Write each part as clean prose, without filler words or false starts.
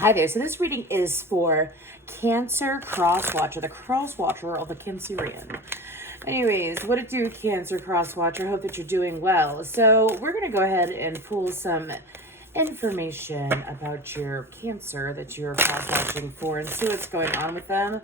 Hi there. So this reading is for Cancer Crosswatcher, the Crosswatcher of the Cancerian. Anyways, what it do, Cancer Crosswatcher? Hope that you're doing well. So we're going to go ahead and pull some information about your Cancer that you're cross-watching for and see what's going on with them.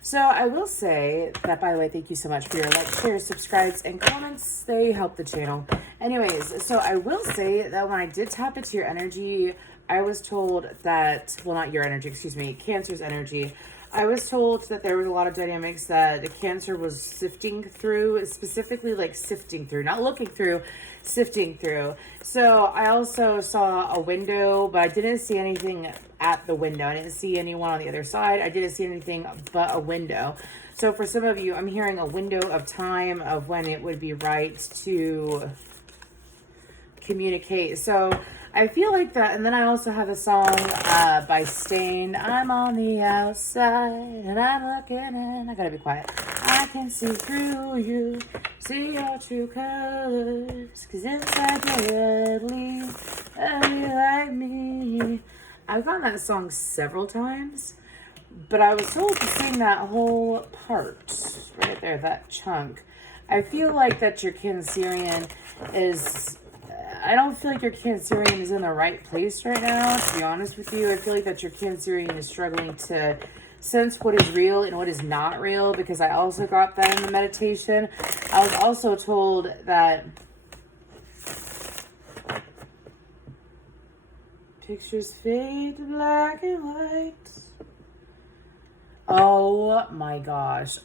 So I will say that, by the way, thank you so much for your likes, shares, subscribes, and comments. They help the channel. Anyways, so I will say that when I did tap into your energy, I was told that, well, not your energy, excuse me, Cancer's energy. I was told that there was a lot of dynamics that the Cancer was sifting through, specifically like sifting through, not looking through, sifting through. So I also saw a window, but I didn't see anything at the window. I didn't see anyone on the other side. I didn't see anything but a window. So for some of you, I'm hearing a window of time of when it would be right to communicate. So I feel like that. And then I also have a song by Stain. I'm on the outside and I'm looking in. I gotta be quiet. I can see through you, see your true colors, 'cause inside you're deadly, like me. I've gotten that song several times, but I was told to sing that whole part right there, that chunk. I feel like that your Cancerian is, I don't feel like your Cancerian is in the right place right now, to be honest with you. I feel like that your Cancerian is struggling to sense what is real and what is not real, because I also got that in the meditation. I was also told that pictures fade to black and white. Oh my gosh.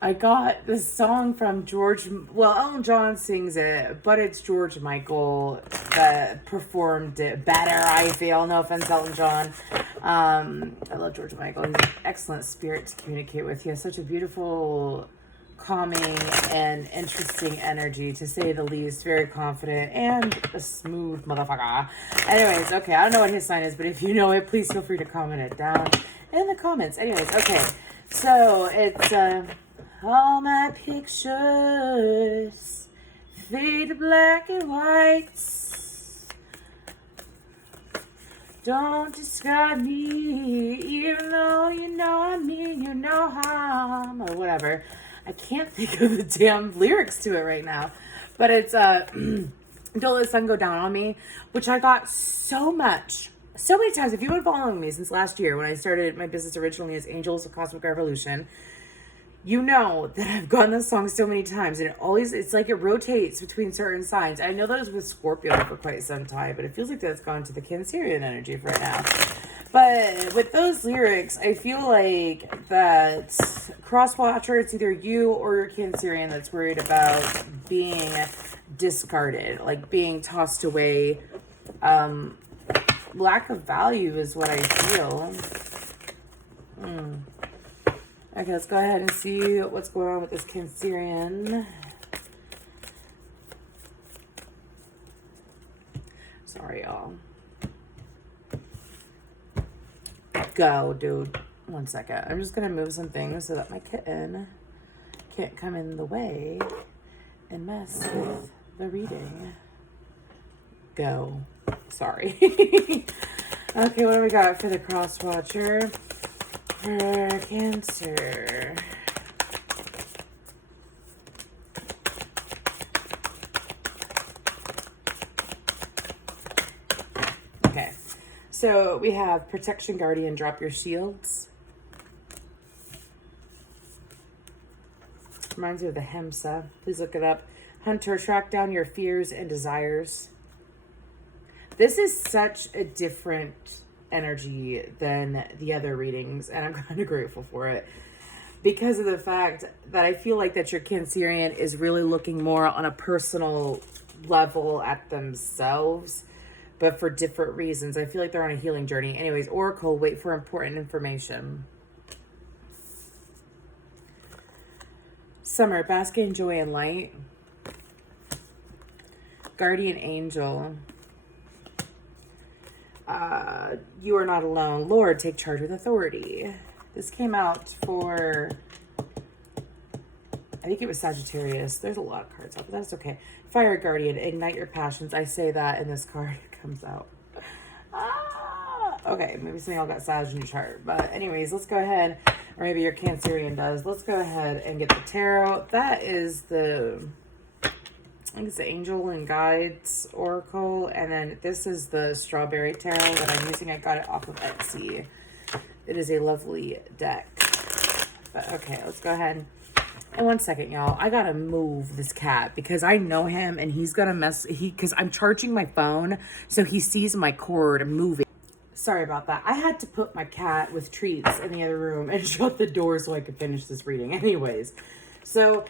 I got this song from Elton John sings it, but it's George Michael that performed it better, I feel. No offense, Elton John. I love George Michael. He's an excellent spirit to communicate with. He has such a beautiful, calming, and interesting energy, to say the least. Very confident and a smooth motherfucker. Anyways, okay, I don't know what his sign is, but if you know it, please feel free to comment it down in the comments. Anyways, okay, so it's all my pictures fade to black and white. Don't describe me, even though you know I mean you no harm, or whatever. I can't think of the damn lyrics to it right now, but it's don't let the sun go down on me, which I got so many times. If you've been following me since last year when I started my business originally as Angels of Cosmic Revolution, you know that I've gotten this song so many times, and it's like it rotates between certain signs. I know that was with Scorpio for quite some time, but it feels like that's gone to the Cancerian energy for right now. But with those lyrics, I feel like that Crosswatcher, it's either you or your Cancerian that's worried about being discarded, like being tossed away. Lack of value is what I feel. Okay, let's go ahead and see what's going on with this Cancerian. Sorry, y'all. Go, dude. 1 second. I'm just going to move some things so that my kitten can't come in the way and mess with the reading. Go. Sorry. Okay, what do we got for the Crosswatcher? For Cancer. Okay, so we have Protection Guardian, drop your shields. Reminds me of the Hemsa. Please look it up. Hunter, track down your fears and desires. This is such a different energy than the other readings, and I'm kind of grateful for it, because of the fact that I feel like that your Cancerian is really looking more on a personal level at themselves, but for different reasons. I feel like they're on a healing journey. Anyways, Oracle, wait for important information. Summer, bask in joy and light. Guardian Angel, you are not alone. Lord, take charge with authority. This came out for, I think it was Sagittarius. There's a lot of cards out, but that's okay. Fire Guardian, ignite your passions. I say that, and this card comes out. Okay, maybe something all got Sag in your chart. But anyways, let's go ahead, or maybe your Cancerian does. Let's go ahead and get the tarot. That is the, I think it's the Angel and Guides Oracle. And then this is the Strawberry Tarot that I'm using. I got it off of Etsy. It is a lovely deck. But okay, let's go ahead. And one second, y'all. I gotta move this cat because I know him and he's gonna because I'm charging my phone, so he sees my cord moving. Sorry about that. I had to put my cat with treats in the other room and shut the door so I could finish this reading. Anyways, so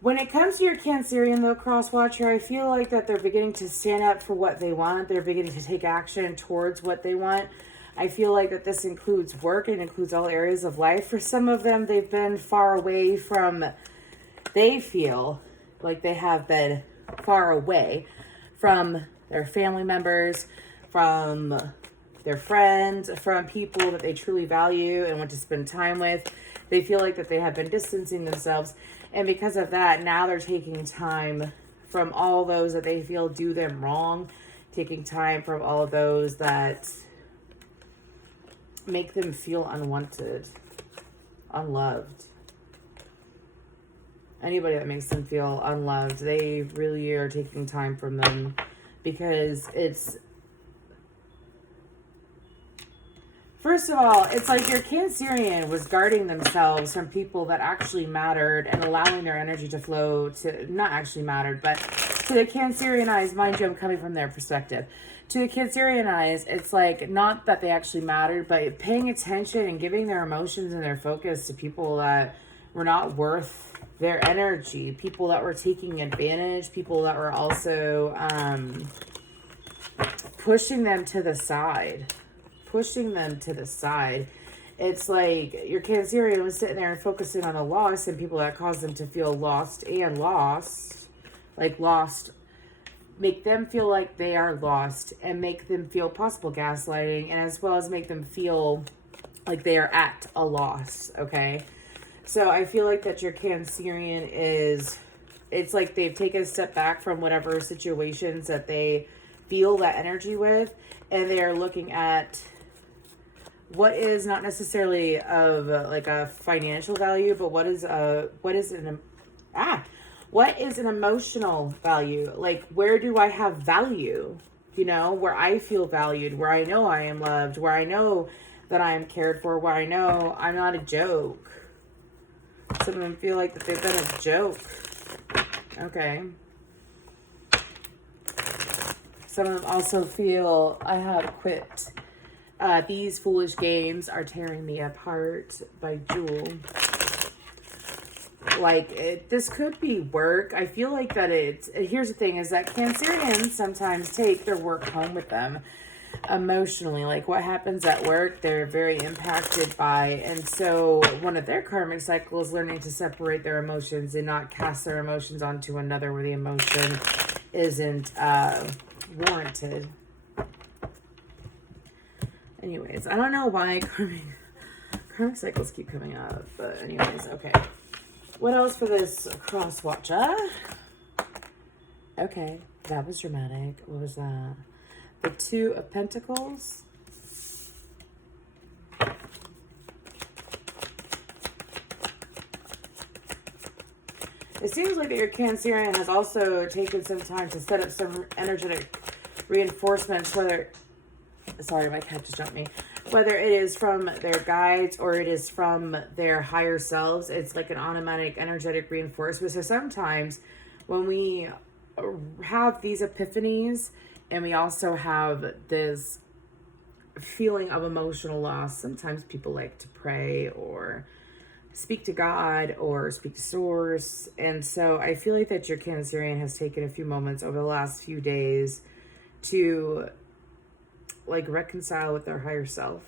when it comes to your Cancerian, though, Crosswatcher, I feel like that they're beginning to stand up for what they want. They're beginning to take action towards what they want. I feel like that this includes work. It includes all areas of life. For some of them, they've been far away from, they feel like they have been far away from their family members, from their friends, from people that they truly value and want to spend time with. They feel like that they have been distancing themselves. And because of that, now they're taking time from all those that they feel do them wrong, taking time from all of those that make them feel unwanted, unloved. Anybody that makes them feel unloved, they really are taking time from them because it's, first of all, it's like your Cancerian was guarding themselves from people that actually mattered and allowing their energy to flow to, not actually mattered, but to the Cancerian eyes, mind you, I'm coming from their perspective. To the Cancerian eyes, it's like, not that they actually mattered, but paying attention and giving their emotions and their focus to people that were not worth their energy, people that were taking advantage, people that were also pushing them to the side. It's like your Cancerian was sitting there and focusing on a loss and people that caused them to feel lost, make them feel like they are lost and make them feel possible gaslighting, and as well as make them feel like they are at a loss. Okay, so I feel like that your Cancerian is, it's like they've taken a step back from whatever situations that they feel that energy with, and they are looking at what is not necessarily of like a financial value, but what is an emotional value? Like, where do I have value? You know, where I feel valued, where I know I am loved, where I know that I am cared for, where I know I'm not a joke. Some of them feel like that they've been a joke. Okay. Some of them also feel, I have quit. These foolish games are tearing me apart by Jewel. Like, this could be work. I feel like that here's the thing, is that Cancerians sometimes take their work home with them emotionally. Like, what happens at work, they're very impacted by. And so one of their karmic cycles is learning to separate their emotions and not cast their emotions onto another where the emotion isn't warranted. Anyways, I don't know why karmic cycles keep coming up, but anyways, okay. What else for this Crosswatcher? Okay, that was dramatic. What was that? The Two of Pentacles. It seems like that your Cancerian has also taken some time to set up some energetic reinforcements, whether, sorry, my cat just jumped me. Whether it is from their guides or it is from their higher selves, it's like an automatic energetic reinforcement. So sometimes when we have these epiphanies and we also have this feeling of emotional loss, sometimes people like to pray or speak to God or speak to Source. And so I feel like that your Cancerian has taken a few moments over the last few days to like reconcile with their higher self.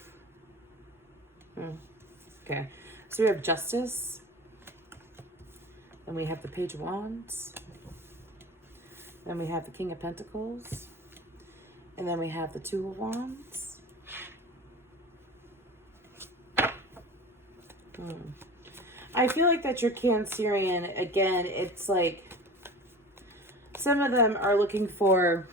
Okay, so we have Justice, then we have the Page of Wands, then we have the King of Pentacles, and then we have the Two of Wands. I feel like that your Cancerian, again, it's like some of them are looking for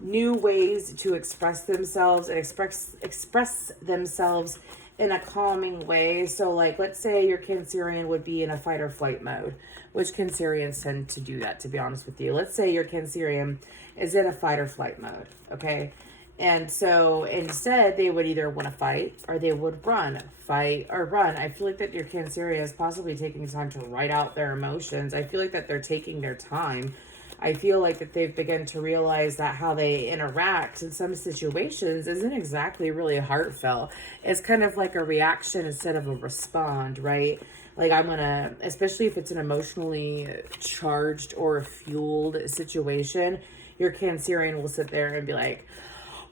new ways to express themselves and express themselves in a calming way. So like, let's say your Cancerian would be in a fight or flight mode, which Cancerians tend to do that, to be honest with you. Let's say your Cancerian is in a fight or flight mode, okay? And so instead, they would either want to fight or they would run, fight or run. I feel like that your Cancerian is possibly taking time to write out their emotions. I feel like that they're taking their time. I feel like that they've begun to realize that how they interact in some situations isn't exactly really heartfelt. It's kind of like a reaction instead of a respond, right? Like I'm gonna, especially if it's an emotionally charged or fueled situation, your Cancerian will sit there and be like,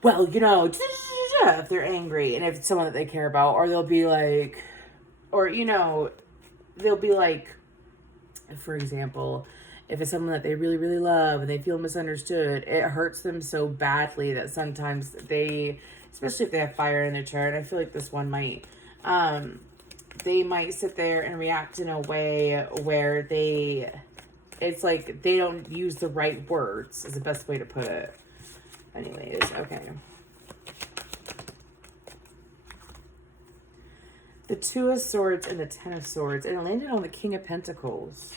well, you know, if they're angry and if it's someone that they care about, or they'll be like, or, you know, they'll be like, for example, if it's someone that they really, really love and they feel misunderstood, it hurts them so badly that sometimes they, especially if they have fire in their chart, I feel like this one might, they might sit there and react in a way where it's like they don't use the right words is the best way to put it. Anyways, okay. The Two of Swords and the Ten of Swords, and it landed on the King of Pentacles.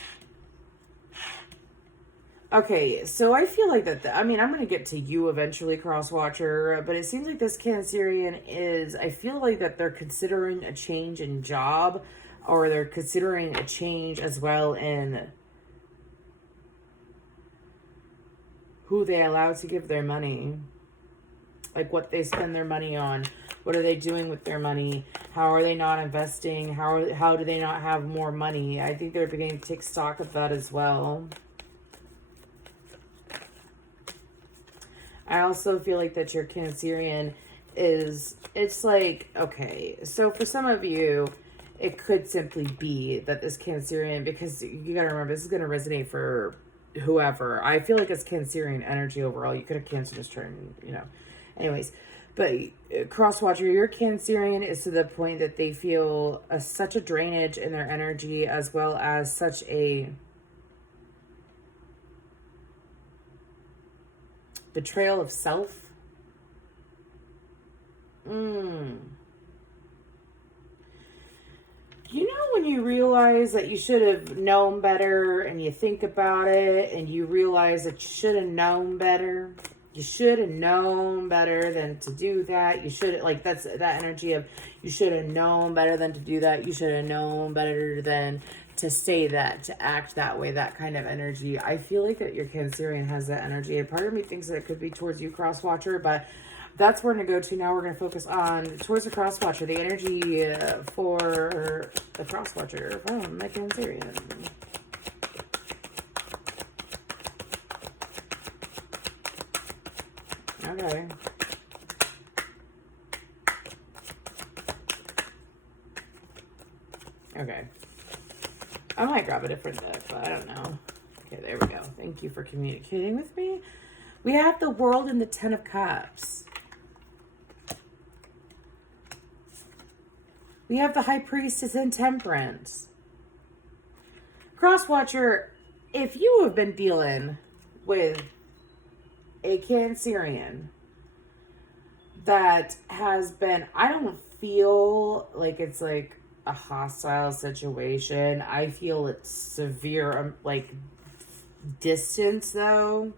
Okay, so I feel like that, I'm going to get to you eventually, Crosswatcher, but it seems like this Cancerian is, I feel like that they're considering a change in job, or they're considering a change as well in who they allow to give their money. Like what they spend their money on. What are they doing with their money? How are they not investing? How do they not have more money? I think they're beginning to take stock of that as well. I also feel like that your Cancerian is, it's like, okay, so for some of you, it could simply be that this Cancerian, because you got to remember, this is going to resonate for whoever. I feel like it's Cancerian energy overall. You could have Cancer this turn, you know. Anyways, but Crosswatcher, your Cancerian is to the point that they feel such a drainage in their energy, as well as such a betrayal of self. You know when you realize that you should have known better, and you think about it and you realize that you should have known better? You should have known better than to do that. You should, like, that's that energy of you should have known better than to do that. You should have known better than to say that, to act that way, that kind of energy. I feel like that your Cancerian has that energy. And part of me thinks that it could be towards you, Crosswatcher, but that's where we're going to go to. Now we're going to focus on towards the Crosswatcher, the energy for the Crosswatcher from the Cancerian. Okay. Okay. I might grab a different deck, but I don't know. Okay, there we go. Thank you for communicating with me. We have the World and the Ten of Cups. We have the High Priestess and Temperance. Crosswatcher, if you have been dealing with a Cancerian that has been, I don't feel like it's like a hostile situation. I feel it's severe, like, distance, though,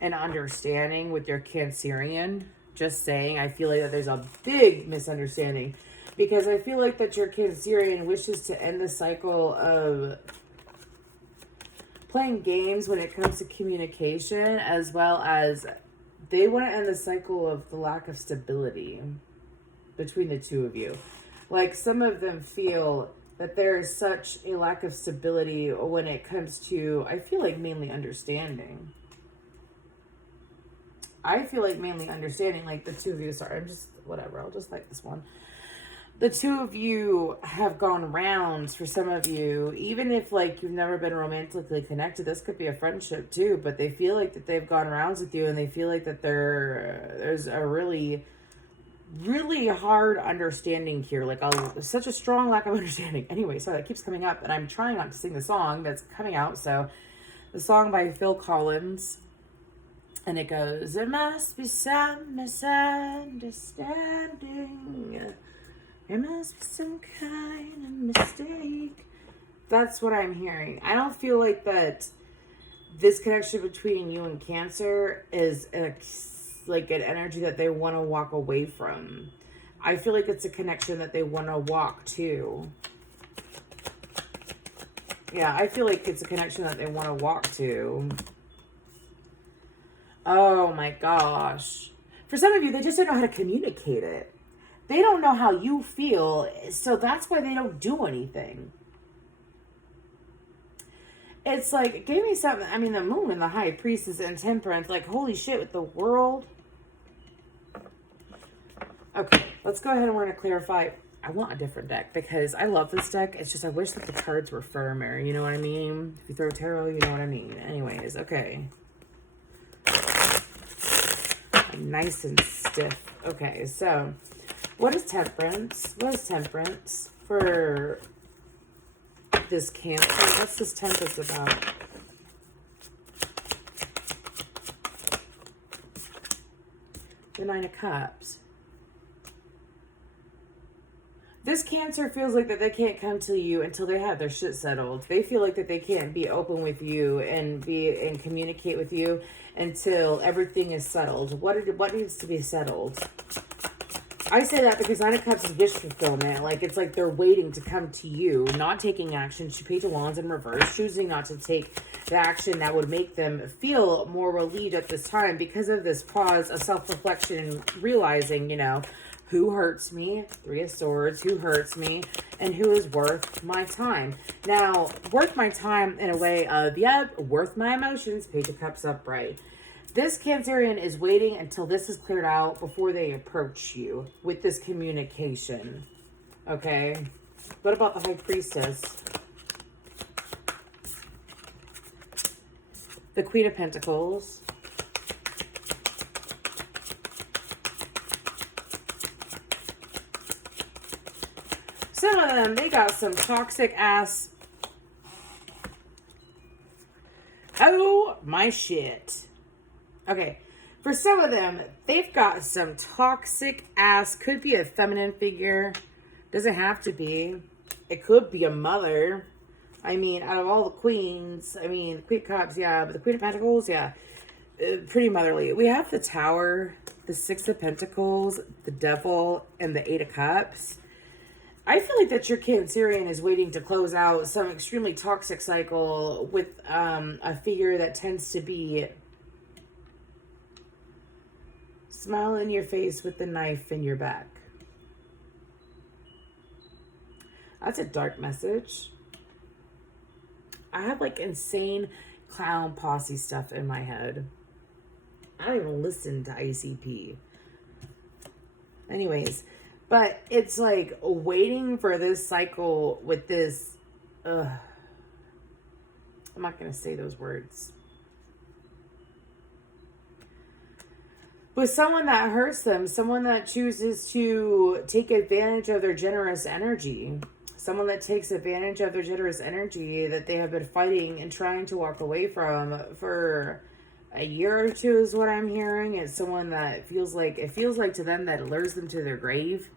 and understanding with your Cancerian. Just saying, I feel like that there's a big misunderstanding, because I feel like that your Cancerian wishes to end the cycle of playing games when it comes to communication, as well as they want to end the cycle of the lack of stability between the two of you. Like, some of them feel that there is such a lack of stability when it comes to, I feel like, mainly understanding. I feel like mainly understanding, like, the two of you, sorry, I'm just, whatever, I'll just like this one. The two of you have gone rounds for some of you, even if, like, you've never been romantically connected. This could be a friendship, too, but they feel like that they've gone rounds with you, and they feel like that there's a really hard understanding here, like such a strong lack of understanding. Anyway, so that keeps coming up, and I'm trying not to sing the song that's coming out. So the song by Phil Collins, And it goes, there must be some misunderstanding. There must be some kind of mistake. That's what I'm hearing. I don't feel like that this connection between you and Cancer is like an energy that they want to walk away from. I feel like it's a connection that they want to walk to. Yeah, I feel like it's a connection that they want to walk to. Oh my gosh. For some of you, they just don't know how to communicate it. They don't know how you feel, so that's why they don't do anything. It's like, give me something. I mean, the moon and the high priestess and temperance, like, holy shit, with the world. Okay, let's go ahead and we're going to clarify. I want a different deck because I love this deck. It's just I wish that the cards were firmer. You know what I mean? If you throw tarot, you know what I mean. Anyways, okay. Nice and stiff. Okay, so what is temperance? What is temperance for this Cancer? What's this temperance about? The Nine of Cups. This Cancer feels like that they can't come to you until they have their shit settled. They feel like that they can't be open with you and communicate with you until everything is settled. What needs to be settled? I say that because Nine of Cups is wish fulfillment. Like, it's like they're waiting to come to you, not taking action. Page of Wands in reverse, choosing not to take the action that would make them feel more relieved at this time because of this pause, a self-reflection, realizing, you know, who hurts me? Three of Swords. Who hurts me? And who is worth my time? Now, worth my time in a way of, yep, worth my emotions. Page of Cups upright. This Cancerian is waiting until this is cleared out before they approach you with this communication. Okay? What about the High Priestess? The Queen of Pentacles. Some of them, they got some toxic ass. Oh, my shit. Okay, for some of them, they've got some toxic ass. Could be a feminine figure. Doesn't have to be. It could be a mother. I mean, out of all the queens, I mean, Queen of Cups, yeah, but the Queen of Pentacles, yeah, pretty motherly. We have the Tower, the Six of Pentacles, the Devil, and the Eight of Cups. I feel like that your Cancerian is waiting to close out some extremely toxic cycle with a figure that tends to be smile in your face with the knife in your back. That's a dark message. I have like insane clown posse stuff in my head. I don't even listen to ICP. Anyways, but it's like waiting for this cycle with this. I'm not going to say those words. With someone that hurts them, someone that chooses to take advantage of their generous energy, someone that takes advantage of their generous energy that they have been fighting and trying to walk away from for a year or two is what I'm hearing. It's someone that it feels like to them that it lures them to their grave.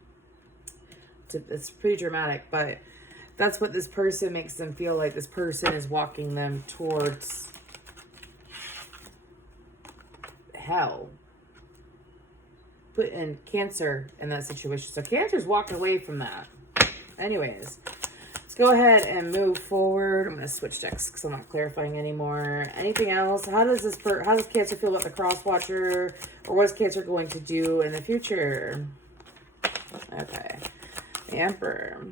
It's pretty dramatic, but that's what this person makes them feel like. This person is walking them towards hell. Put in Cancer in that situation. So Cancer's walking away from that. Anyways, let's go ahead and move forward. I'm going to switch decks because I'm not clarifying anymore. Anything else? How does Cancer feel about the Crosswatcher? Or what's Cancer going to do in the future? Okay. The Emperor.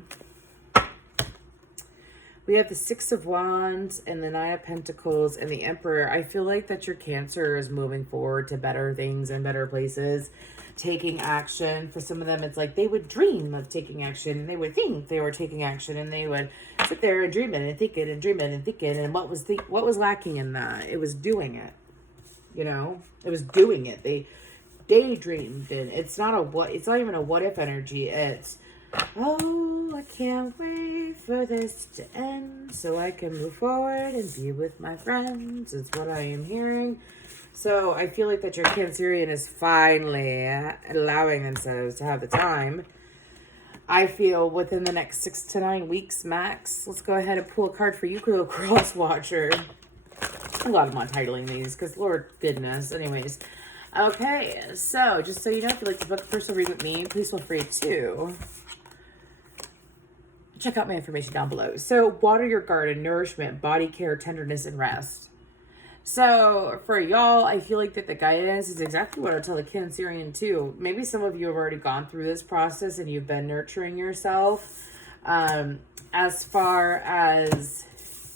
We have the Six of Wands and the Nine of Pentacles and the Emperor. I feel like that your Cancer is moving forward to better things and better places, taking action. For some of them, it's like they would dream of taking action and they would think they were taking action and they would sit there and dream it and think it and dream it and think it. And what was lacking in that? It was doing it. You know, it was doing it. They daydreamed, and it's not even a what if energy. It's, oh, I can't wait for this to end so I can move forward and be with my friends. It's what I am hearing. So I feel like that your Cancerian is finally allowing themselves to have the time. I feel within the next 6 to 9 weeks max. Let's go ahead and pull a card for you, little Crosswatcher. I'm glad I'm not titling these because Lord goodness. Anyways. Okay, so just so you know, if you'd like to book a personal reading with me, please feel free to check out my information down below. So water your garden, nourishment, body care, tenderness, and rest. So for y'all, I feel like that the guidance is exactly what I tell the Cancerian too. Maybe some of you have already gone through this process and you've been nurturing yourself. As far as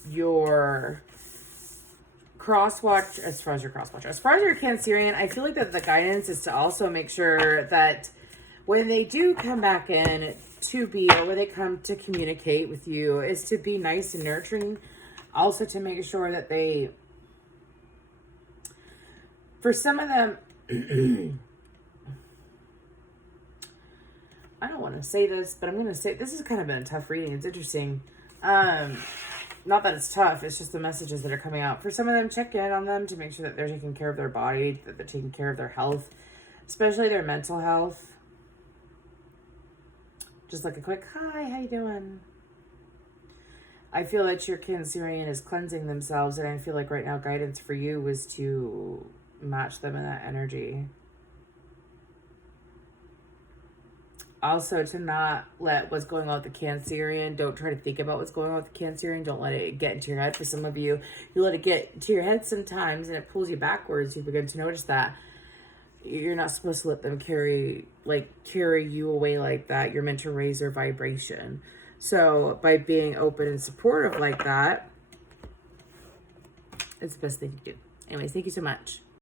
your Crosswatch, as far as your Cancerian, I feel like that the guidance is to also make sure that when they do come back in to be, or when they come to communicate with you, is to be nice and nurturing. Also to make sure that they, for some of them, I don't want to say this, but I'm going to say, this has kind of been a tough reading. It's interesting. Not that it's tough, it's just the messages that are coming out. For some of them, check in on them to make sure that they're taking care of their body, that they're taking care of their health, especially their mental health. Just like a quick, hi, how you doing? I feel that your Cancerian is cleansing themselves, and I feel like right now guidance for you was to match them in that energy. Also, to not let what's going on with the Cancerian, don't try to think about what's going on with the Cancerian. Don't let it get into your head. For some of you, you let it get to your head sometimes and it pulls you backwards. You begin to notice that. You're not supposed to let them carry you away like that. You're meant to raise their vibration. So by being open and supportive like that, it's the best thing to do. Anyways, thank you so much.